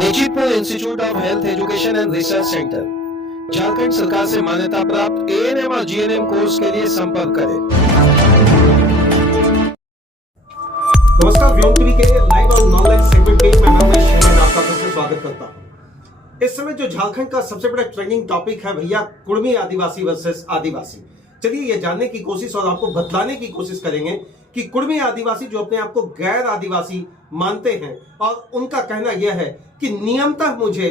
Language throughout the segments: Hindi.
निजीपुर institute of health education and research centre, Jharkhand सरकार से मान्यता प्राप्त एएनएम और जीएनएम कोर्स के लिए संपर्क करें। नमस्कार, व्योम टीवी के लाइव और नॉन लाइव सेगमेंट पेज में मैं आपका फिर से स्वागत करता हूं। इस समय जो झारखंड का सबसे बड़ा ट्रेंडिंग टॉपिक है भैया, कुर्मी आदिवासी वर्सेस आदिवासी। चलिए ये जानने की कोशिश और आपको बतलाने की कोशिश करेंगे कि कुर्मी आदिवासी जो अपने आप को गैर आदिवासी मानते हैं और उनका कहना यह है कि नियमतः मुझे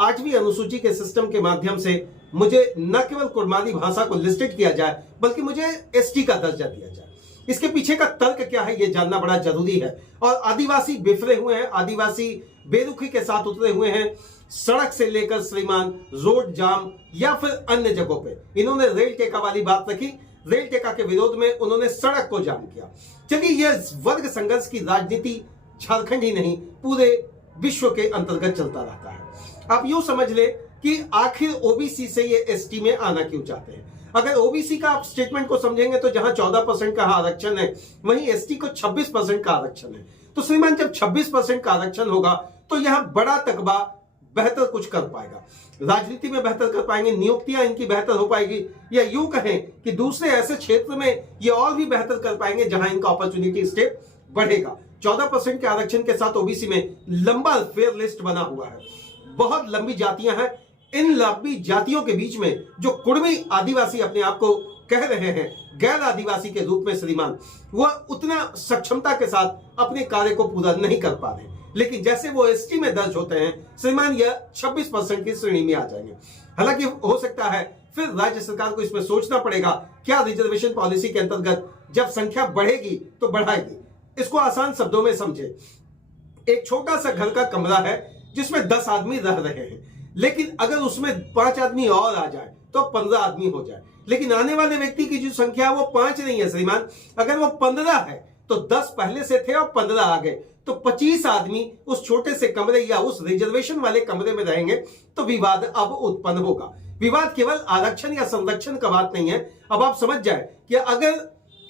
8वीं अनुसूची के सिस्टम के माध्यम से मुझे न केवल कुर्माली भाषा को लिस्टेड किया जाए बल्कि मुझे एसटी का दर्जा दिया जाए। इसके पीछे का तर्क क्या है ये जानना बड़ा जरूरी है। और आदिवासी बिफरे हुए हैं, आदिवासी बेरुखी के साथ उतरे हुए हैं, सड़क से लेकर श्रीमान रोड जाम या फिर अन्य जगहों पे इन्होंने रेल टेका वाली बात रखी। रेल टेका के विरोध में उन्होंने सड़क को जाम किया। चलिए यह वर्ग संघर्ष की राजनीति झारखंड ही नहीं पूरे विश्व के अंतर्गत चलता रहता है। आप यूं समझ ले कि आखिर ओबीसी से ये एसटी में आना क्यों चाहते हैं। अगर ओबीसी का आप स्टेटमेंट को समझेंगे तो जहां 14% का आरक्षण है वहीं एसटी को 26% का आरक्षण है। तो श्रीमान जब 26% का आरक्षण होगा तो यहां बड़ा तकबा बेहतर कुछ कर पाएगा, राजनीति में बेहतर कर पाएंगे, नियुक्तियां इनकी बेहतर हो पाएगी, या यूं कहें कि दूसरे ऐसे क्षेत्र में ये और भी बेहतर कर पाएंगे जहां इनका अपॉर्चुनिटी स्टेप बढ़ेगा। 14% के आरक्षण के साथ ओबीसी में लंबा फेयर लिस्ट बना हुआ है, बहुत लंबी जातियां हैं। इन लंबी जातियों के बीच में जो कुर्मी आदिवासी अपने आप को कह रहे हैं गैर आदिवासी के रूप में श्रीमान, वह उतना सक्षमता के साथ अपने कार्य को पूरा नहीं कर पा रहे, लेकिन जैसे वो एसटी में दर्ज होते हैं श्रीमान यह 26% की श्रेणी में आ जाएंगे। हालांकि हो सकता है फिर राज्य सरकार को इसमें सोचना पड़ेगा क्या रिजर्वेशन पॉलिसी के अंतर्गत जब संख्या बढ़ेगी तो बढ़ाएगी। इसको आसान शब्दों में समझे, एक छोटा सा घर का कमरा है जिसमें 10 आदमी रह रहे हैं, लेकिन अगर उसमें 5 आदमी और आ जाए तो 15 आदमी हो जाए, लेकिन आने वाले व्यक्ति की जो संख्या है वो 5 नहीं है श्रीमान, अगर वो 15 है तो 10 पहले से थे और 15 आ गए तो 25 आदमी उस छोटे से कमरे या उस रिजर्वेशन वाले कमरे में रहेंगे तो विवाद अब उत्पन्न होगा। विवाद केवल आरक्षण या संरक्षण का बात नहीं है। अब आप समझ जाए कि अगर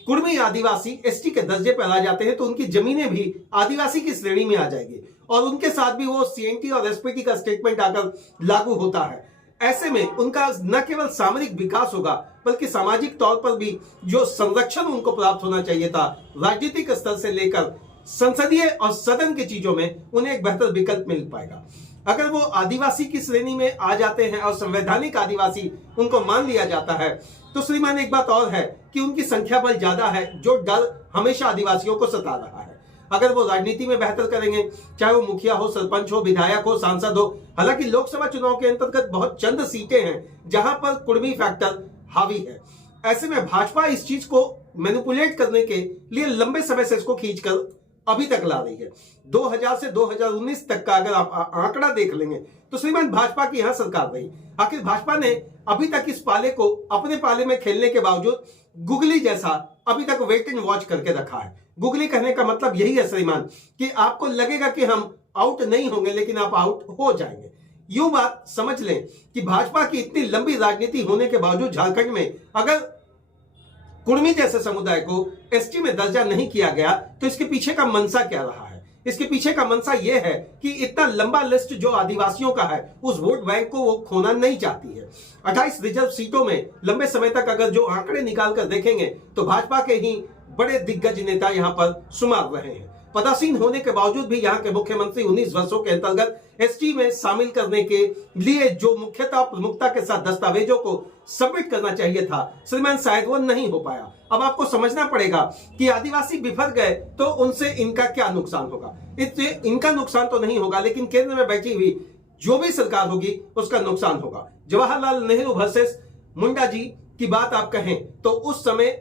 कुर्मी आदिवासी एसटी के दर्जे पर आ जाते हैं तो उनकी जमीनें भी आदिवासी की श्रेणी में आ जाएगी और उनके साथ भी वो सीएनटी और एसपीटी का स्टेटमेंट आकर लागू होता है। ऐसे में उनका न केवल सामरिक विकास होगा बल्कि सामाजिक तौर पर भी जो संरक्षण उनको प्राप्त होना चाहिए था, राजनीतिक स्तर से लेकर संसदीय और सदन की चीजों में उन्हें एक बेहतर विकल्प मिल पाएगा। अगर वो आदिवासी की श्रेणी में आ जाते हैं और संवैधानिक आदिवासी उनको मान लिया जाता है तो श्रीमान एक बात और है कि उनकी संख्या बल ज्यादा है, जो डर हमेशा आदिवासियों को सता रहा है। अगर वो राजनीति में बेहतर करेंगे, चाहे वो मुखिया हो, सरपंच हो, विधायक हो, सांसद हो, हालांकि लोकसभा चुनाव के अंतर्गत बहुत चंद सीटें हैं जहां पर कुर्मी फैक्टर हावी है। ऐसे में भाजपा इस चीज को मैनिपुलेट करने के लिए लंबे समय से इसको खींचकर अभी तक ला रही है। 2000 से 2019 तक का अगर आप आंकड़ा देख लेंगे तो श्रीमान भाजपा की यहां सरकार रही। आखिर भाजपा ने अभी तक इस पाले को अपने पाले में खेलने के बावजूद गुगली जैसा अभी तक वेट एंड वॉच करके रखा है। गुगली कहने का मतलब यही है श्रीमान कि आपको लगेगा कि हम आउट नहीं होंगे लेकिन आप आउट हो जाएंगे। यूं बात समझ लें कि भाजपा की इतनी लंबी राजनीति होने के बावजूद झारखंड में अगर कुर्मी जैसे समुदाय को एसटी में दर्जा नहीं किया गया तो इसके पीछे का मंशा क्या रहा है। इसके पीछे का मंशा यह है कि इतना लंबा लिस्ट जो आदिवासियों का है उस वोट बैंक को वो खोना नहीं चाहती है। 28 रिजर्व सीटों में लंबे समय तक अगर जो आंकड़े निकाल कर देखेंगे तो भाजपा के ही बड़े दिग्गज नेता यहां पर सुमार रहे हैं। पदासीन होने के बावजूद भी यहां के मुख्यमंत्री 19 वर्षों के अंतर्गत एसटी में शामिल करने के लिए जो मुख्यता प्रमुखता के साथ दस्तावेजों को सबमिट करना चाहिए था श्रीमान शायद वो नहीं हो पाया। अब आपको समझना पड़ेगा कि आदिवासी बिफर गए तो उनसे इनका क्या नुकसान होगा। इससे इनका नुकसान तो नहीं होगा लेकिन केंद्र में बैठी हुई जो भी सरकार होगी उसका नुकसान होगा। जवाहरलाल नेहरू वर्सेस मुंडा जी की बात आप कहें तो उस समय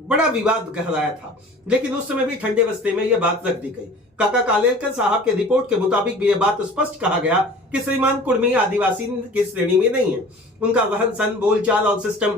बड़ा विवाद गहराया था, लेकिन उस समय भी ठंडे बस्ते में यह बात रख दी गई। काका कालेलकर साहब के रिपोर्ट के मुताबिक भी यह बात स्पष्ट कहा गया कि श्रीमान कुर्मी आदिवासी की श्रेणी में नहीं है। उनका रहन सहन, बोलचाल और सिस्टम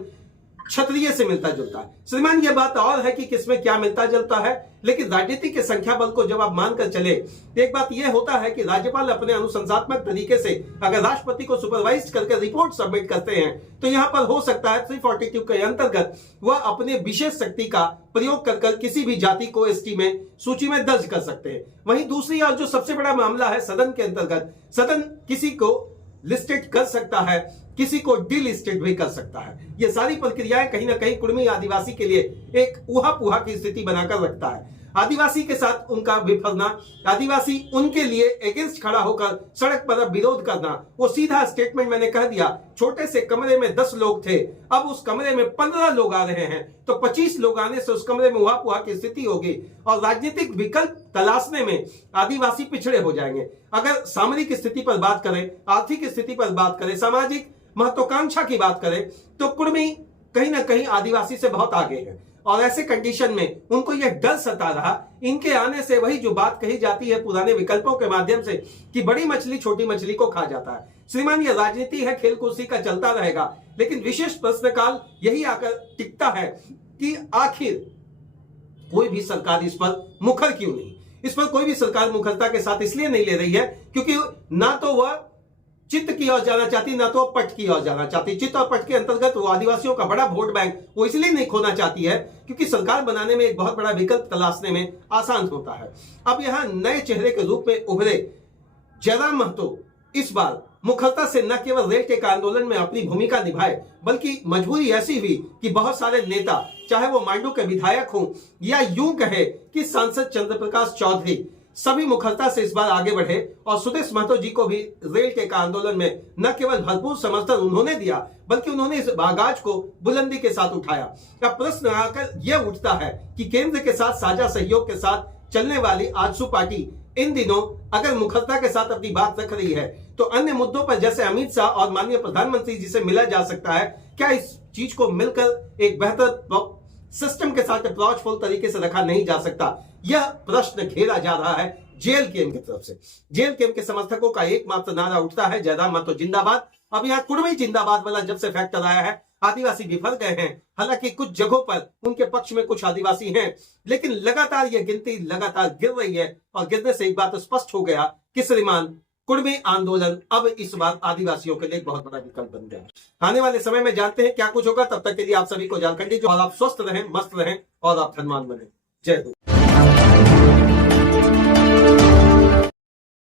क्षत्रिय से मिलता जुलता है। श्रीमान यह बात और है कि किसमें क्या मिलता जुलता है, लेकिन राजनीति के संख्या बल को जब आप मानकर चले, एक बात यह होता है कि राज्यपाल अपने अनुशंसात्मक तरीके से अगर राष्ट्रपति को सुपरवाइज करके रिपोर्ट सबमिट करते हैं तो यहां पर हो सकता है 342 के अंतर्गत वह अपने विशेष शक्ति का प्रयोग कर किसी भी जाति को एसटी में सूची में दर्ज कर सकते हैं। वहीं दूसरी और जो सबसे बड़ा मामला है सदन के अंतर्गत, सदन किसी को लिस्टेड कर सकता है, किसी को डिलिस्टेड भी कर सकता है। ये सारी प्रक्रियाएं कहीं ना कहीं कुर्मी आदिवासी के लिए एक ऊहा-पुहा की स्थिति बनाकर रखता है। आदिवासी के साथ उनका विफलना, आदिवासी उनके लिए अगेंस्ट खड़ा होकर सड़क पर विरोध करना, वो सीधा स्टेटमेंट मैंने कह दिया, छोटे से कमरे में 10 लोग थे, अब उस कमरे में 15 लोग आ रहे हैं, तो 25 लोग आने से उस कमरे में ऊहा-पुहा की स्थिति होगी और राजनीतिक विकल्प तलाशने में आदिवासी पिछड़े हो जाएंगे। अगर सामरिक स्थिति पर बात करें, आर्थिक स्थिति पर बात करें, सामाजिक महत्वाकांक्षा की बात करें, तो कुर्मी कहीं ना कहीं आदिवासी से बहुत आगे है और ऐसे कंडीशन में उनको यह डर सता रहा, इनके आने से वही जो बात कही जाती है पुराने विकल्पों के माध्यम से कि बड़ी मछली छोटी मछली को खा जाता है। श्रीमान, यह राजनीति है, खेल कुर्सी का चलता रहेगा, लेकिन विशेष प्रश्नकाल यही आकर टिकता है कि आखिर कोई भी सरकार इस पर मुखर क्यों नहीं। इस पर कोई भी सरकार मुखरता के साथ इसलिए नहीं ले रही है क्योंकि ना तो वह चित्त की ओर जाना चाहती, ना तो पट की ओर जाना चाहती। चित्त और पट के अंतर्गत वो आदिवासियों का बड़ा वोट बैंक वो इसलिए नहीं खोना चाहती है क्योंकि सरकार बनाने में एक बहुत बड़ा विकल्प तलाशने में आसान होता है। अब यहां नए चेहरे के रूप में उभरे जयराम महतो इस बार मुखरता से न केवल रेल टेक आंदोलन में अपनी भूमिका निभाए, बल्कि मजबूरी ऐसी हुई कि बहुत सारे नेता, चाहे वो मांडू के विधायक हों या यूं कहे कि सांसद चंद्र प्रकाश चौधरी, सभी मुखरता से इस बार आगे बढ़े और सुदेश महतो जी को भी रेल टेक आंदोलन में न केवल भरपूर समर्थन उन्होंने दिया, बल्कि उन्होंने इस आगाज को बुलंदी के साथ उठाया। अब प्रश्न आकर यह उठता है कि केंद्र के साथ साझा सहयोग के साथ चलने वाली आजसू पार्टी इन दिनों अगर मुखरता के साथ अपनी बात रख रही है तो अन्य मुद्दों पर जैसे अमित शाह और माननीय प्रधानमंत्री जी से मिला जा सकता है। क्या इस चीज को मिलकर एक बेहतर सिस्टम के साथ अप्रोचफुल तरीके से रखा नहीं जा सकता? यह प्रश्न घेरा जा रहा है जेल केम की तरफ से। जेल केम के समर्थकों का एकमात्र नारा उठता है, जयराम महतो जिंदाबाद। अब यहाँ कुर्मी जिंदाबाद वाला जब से फैक्टर आया है, आदिवासी विफल गए हैं। हालांकि कुछ जगहों पर उनके पक्ष में कुछ आदिवासी हैं, लेकिन लगातार यह गिनती लगातार गिर रही है और गिरने से एक बात स्पष्ट हो गया कि श्रीमान कुर्मी आंदोलन अब इस बार आदिवासियों के लिए एक बहुत बड़ा विकल्प बन गया। आने वाले समय में जानते हैं क्या कुछ होगा। तब तक के लिए आप सभी को झारखंडी जो आप स्वस्थ रहें, मस्त रहें और आप धनवान बने। जय हिंद।